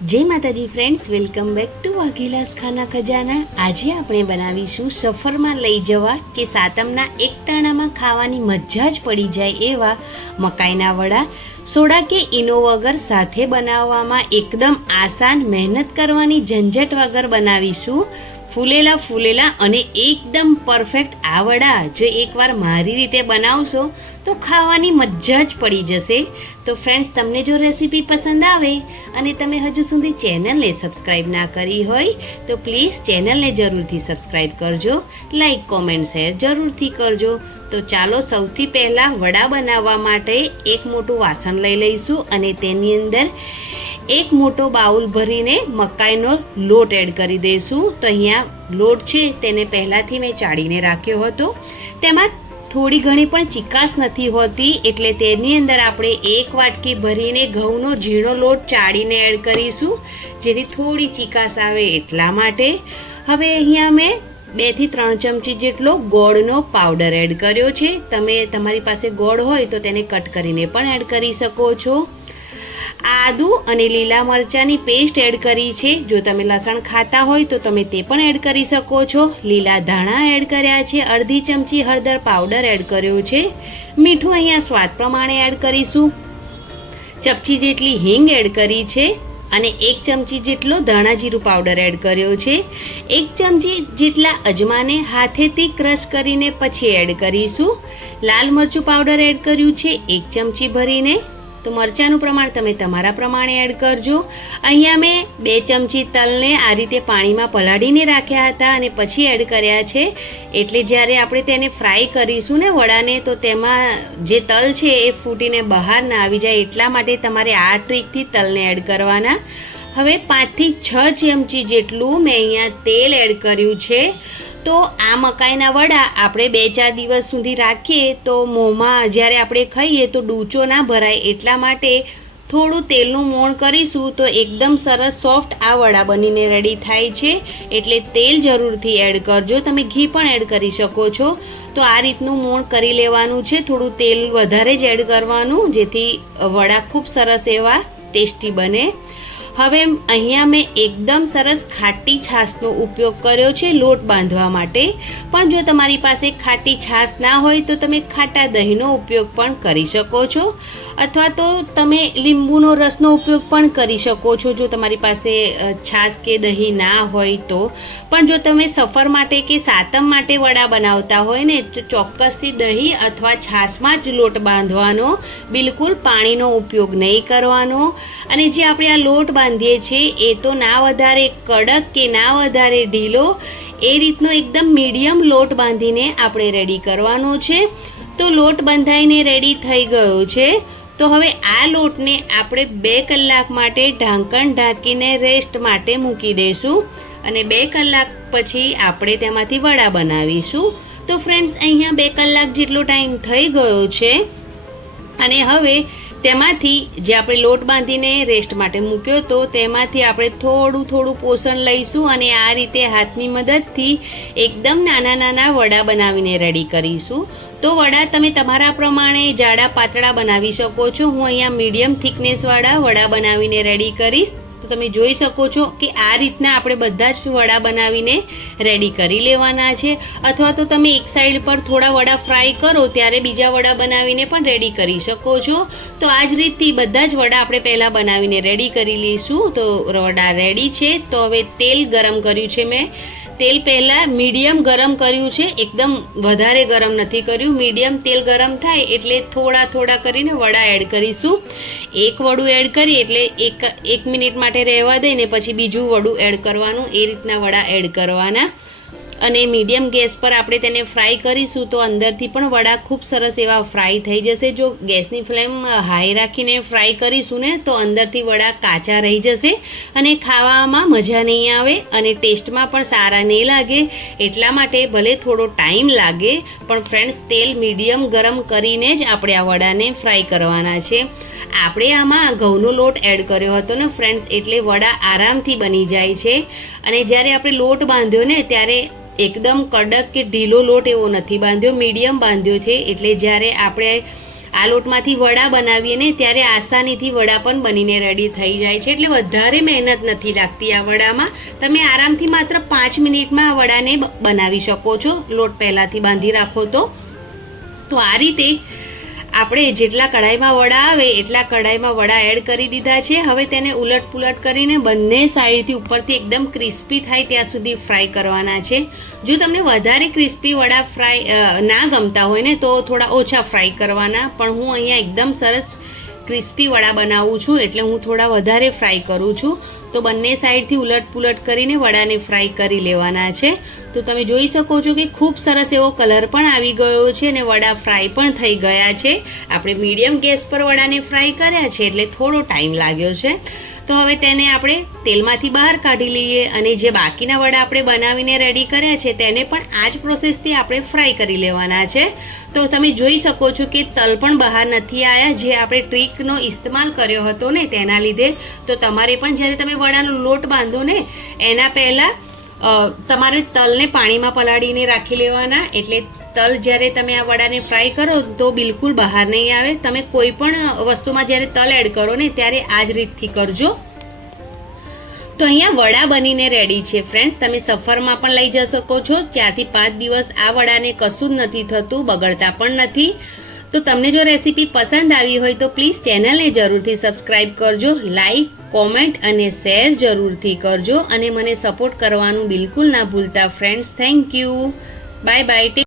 जय माताजी friends, welcome back to वाघेलास खाना खजाना। आज આપણે બનાવીશું સફરમાં લઈ જવા કે સાતમના એક ટાણામાં ખાવાની મજા જ પડી જાય એવા મકાઈના વડા સોડા કે ઈનો વગર સાથે બનાવવામાં એકદમ આસાન, મહેનત કરવાની ઝંઝટ વગર બનાવીશું ફૂલેલા અને એકદમ પરફેક્ટ આ વડા જો એકવાર મારી રીતે બનાવશો તો ખાવાની મજા જ પડી જશે। તો ફ્રેન્ડ્સ, તમને જો રેસીપી પસંદ આવે અને તમે હજુ સુધી ચેનલને સબસ્ક્રાઈબ ના કરી હોય તો પ્લીઝ ચેનલને જરૂરથી સબસ્ક્રાઈબ કરજો, લાઈક, કોમેન્ટ, શેર જરૂરથી કરજો। તો ચાલો સૌથી પહેલાં વડા બનાવવા માટે એક મોટું વાસણ લઈ લઈશું અને તેની અંદર એક મોટો બાઉલ ભરીને મકાઈનો લોટ એડ કરી દઈશું। તો અહીંયા લોટ છે તેને પહેલાંથી મેં ચાળીને રાખ્યો હતો, તેમાં થોડી ઘણી પણ ચીકાશ નથી હોતી, એટલે તેની અંદર આપણે એક વાટકી ભરીને ઘઉંનો ઝીણો લોટ ચાળીને એડ કરીશું, જેથી થોડી ચીકાશ આવે એટલા માટે। હવે અહીંયા મેં 2 થી 3 ચમચી જેટલો ગોળનો પાવડર એડ કર્યો છે। તમે તમારી પાસે ગોળ હોય તો તેને કટ કરીને પણ એડ કરી શકો છો। આદુ અને લીલા મરચાંની પેસ્ટ એડ કરી છે, જો તમે લસણ ખાતા હોય તો તમે તે પણ એડ કરી શકો છો। લીલા ધાણા એડ કર્યા છે, અડધી ચમચી હળદર પાવડર એડ કર્યો છે, મીઠું અહીંયા સ્વાદ પ્રમાણે એડ કરીશું, ચપટી જેટલી હિંગ એડ કરી છે અને 1 ચમચી જેટલો ધાણા જીરું પાવડર એડ કર્યો છે। 1 ચમચી જેટલા અજમાને હાથેથી ક્રશ કરીને પછી એડ કરીશું। લાલ મરચું પાવડર એડ કર્યું છે 1 ચમચી ભરીને, તો મરચાંનું પ્રમાણ તમે તમારા પ્રમાણે એડ કરજો। અહીંયા મેં 2 ચમચી તલને આ રીતે પાણીમાં પલાળીને રાખ્યા હતા અને પછી એડ કર્યા છે, એટલે જ્યારે આપણે તેને ફ્રાય કરીશું ને વડાને તો તેમાં જે તલ છે એ ફૂટીને બહાર ના આવી જાય, એટલા માટે તમારે આ ટ્રીકથી તલને એડ કરવાના। હવે 5 થી 6 ચમચી જેટલું મેં અહીંયા તેલ એડ કર્યું છે। તો આ મકાઈના વડા આપણે 2-4 દિવસ સુધી રાખીએ તો મોંમાં જ્યારે આપણે ખાઈએ તો ડૂચો ના ભરાય, એટલા માટે થોડું તેલનું મોણ કરીશું તો એકદમ સરસ સોફ્ટ આ વડા બનીને રેડી થાય છે, એટલે તેલ જરૂરથી એડ કરજો। તમે ઘી પણ એડ કરી શકો છો। તો આ રીતનું મોણ કરી લેવાનું છે, થોડું તેલ વધારે જ એડ કરવાનું, જેથી વડા ખૂબ સરસ એવા ટેસ્ટી બને। હવે અહીંયા મેં એકદમ સરસ ખાટી છાશનો ઉપયોગ કર્યો છે લોટ બાંધવા માટે, પણ જો તમારી પાસે ખાટી છાશ ના હોય તો તમે ખાટા દહીંનો ઉપયોગ પણ કરી શકો છો, અથવા તો તમે લીંબુનો રસનો ઉપયોગ પણ કરી શકો છો જો તમારી પાસે છાશ કે દહીં ના હોય તો। પણ જો તમે સફર માટે કે સાતમ માટે વડા બનાવતા હોય ને તો ચોક્કસથી દહીં અથવા છાશમાં જ લોટ બાંધવાનો, બિલકુલ પાણીનો ઉપયોગ નહીં કરવાનો। અને જે આપણે આ લોટ બાંધીએ છીએ એ તો ના વધારે કડક કે ના વધારે ઢીલો, એ રીતનો એકદમ મીડિયમ લોટ બાંધીને આપણે રેડી કરવાનો છે। તો લોટ બંધાઈને રેડી થઈ ગયો છે। તો હવે આ લોટને આપણે 2 કલાક માટે ઢાંકણ ઢાંકીને રેસ્ટ માટે મૂકી દઈશું અને 2 કલાક પછી આપણે તેમાંથી વડા બનાવીશું। તો ફ્રેન્ડ્સ, અહીંયા 2 કલાક જેટલો ટાઈમ થઈ ગયો છે અને હવે તેમાંથી જે આપણે લોટ બાંધીને રેસ્ટ માટે મૂક્યો તો તેમાંથી આપણે થોડું પોષણ લઈશું અને આ રીતે હાથની મદદથી એકદમ નાના વડા બનાવીને રેડી કરીશું। તો વડા તમે તમારા પ્રમાણે જાડા પાતળા બનાવી શકો છો। હું અહીંયા મીડિયમ થિકનેસવાળા વડા બનાવીને રેડી કરીશ। તો તમે જોઈ શકો છો કે આ રીતના આપણે બધા જ વડા બનાવીને રેડી કરી લેવાના છે, અથવા તો તમે એક સાઈડ પર થોડા વડા ફ્રાય કરો ત્યારે બીજા વડા બનાવીને પણ રેડી કરી શકો છો। તો આ જ રીતથી બધા જ વડા આપણે પહેલાં બનાવીને રેડી કરી લઈશું। તો વડા રેડી છે। તો હવે તેલ ગરમ કર્યું છે મેં, તેલ પહેલાં મીડિયમ ગરમ કર્યું છે, એકદમ વધારે ગરમ નથી કર્યું, મીડિયમ તેલ ગરમ થાય એટલે થોડા કરીને વડા એડ કરીશું। એક વડું એડ કરી એટલે એક મિનિટ માટે રહેવા દઈને પછી બીજું વડું એડ કરવાનું, એ રીતના વડા એડ કરવાના અને મીડિયમ ગેસ પર આપણે તેને ફ્રાય કરીશું તો અંદરથી પણ વડા ખૂબ સરસ એવા ફ્રાય થઈ જશે। જો ગેસની ફ્લેમ હાઈ રાખીને ફ્રાય કરીશું ને તો અંદરથી વડા કાચા રહી જશે અને ખાવામાં મજા નહીં આવે અને ટેસ્ટમાં પણ સારા નહીં લાગે, એટલા માટે ભલે થોડો ટાઈમ લાગે પણ ફ્રેન્ડ્સ તેલ મીડિયમ ગરમ કરીને જ આપણે આ વડાને ફ્રાય કરવાના છે। આપણે આમાં ઘઉંનો લોટ એડ કર્યો હતો ને ફ્રેન્ડ્સ, એટલે વડા આરામથી બની જાય છે। અને જ્યારે આપણે લોટ બાંધ્યો ને ત્યારે એકદમ કડક કે ઢીલો લોટ એવો નથી બાંધ્યો, મીડિયમ બાંધ્યો છે, એટલે જ્યારે આપણે આ લોટમાંથી વડા બનાવીએ ને ત્યારે આસાનીથી વડા પણ બનીને રેડી થઈ જાય છે, એટલે વધારે મહેનત નથી લાગતી આ વડામાં. તમે આરામથી માત્ર 5 મિનિટમાં આ વડાને બનાવી શકો છો, લોટ પહેલાંથી બાંધી રાખો તો. તો આ રીતે આપણે જેટલા કઢાઈમાં વડા આવે એટલા કઢાઈમાં વડા એડ કરી દીધા છે. હવે તેને ઉલટ પુલટ કરીને બંને સાઈડથી ઉપરથી એકદમ ક્રિસ્પી થાય ત્યાં સુધી ફ્રાય કરવાના છે. જો તમને વધારે ક્રિસ્પી વડા ફ્રાય ના ગમતા હોય ને તો થોડા ઓછા ફ્રાય કરવાના, પણ હું અહીંયા એકદમ સરસ ક્રિસ્પી વડા બનાવું છું એટલે હું થોડા વધારે ફ્રાય કરું છું. તો બંને સાઈડથી ઉલટ પુલટ કરીને વડાને ફ્રાય કરી લેવાના છે. તો તમે જોઈ શકો છો કે ખૂબ સરસ એવો કલર પણ આવી ગયો છે અને વડા ફ્રાય પણ થઈ ગયા છે. આપણે મીડિયમ ગેસ પર વડાને ફ્રાય કર્યા છે એટલે થોડો ટાઈમ લાગ્યો છે. તો હવે તેને આપણે તેલમાંથી બહાર કાઢી લઈએ અને જે બાકીના વડા આપણે બનાવીને રેડી કર્યા છે તેને પણ આ જ પ્રોસેસથી આપણે ફ્રાય કરી લેવાના છે. તો તમે જોઈ શકો છો કે તલ પણ બહાર નથી આવ્યા, જે આપણે ટ્રીકનો ઇસ્તેમાલ કર્યો હતો ને તેના લીધે. તો તમારે પણ જ્યારે તમે વડાનો લોટ બાંધો ને એના પહેલાં તમારે તલને પાણીમાં પલાળીને રાખી લેવાના, એટલે તલ જ્યારે તમે આ વડાને ફ્રાય કરો તો બિલકુલ બહાર નહીં આવે. તમે કોઈ પણ વસ્તુમાં જ્યારે તલ એડ કરો ને ત્યારે આ જ રીતથી કરજો. તો અહીંયા વડા બનીને રેડી છે ફ્રેન્ડ્સ. તમે સફરમાં પણ લઈ જઈ શકો છો. 4 થી 5 દિવસ આ વડાને કશું જ નથી થતું, બગડતા પણ નથી. તો તમને જો રેસીપી પસંદ આવી હોય તો પ્લીઝ ચેનલને જરૂરથી સબસ્ક્રાઈબ કરજો, લાઈક, કોમેન્ટ અને શેર જરૂરથી કરજો અને મને સપોર્ટ કરવાનું બિલકુલ ના ભૂલતા friends. Thank you. Bye bye.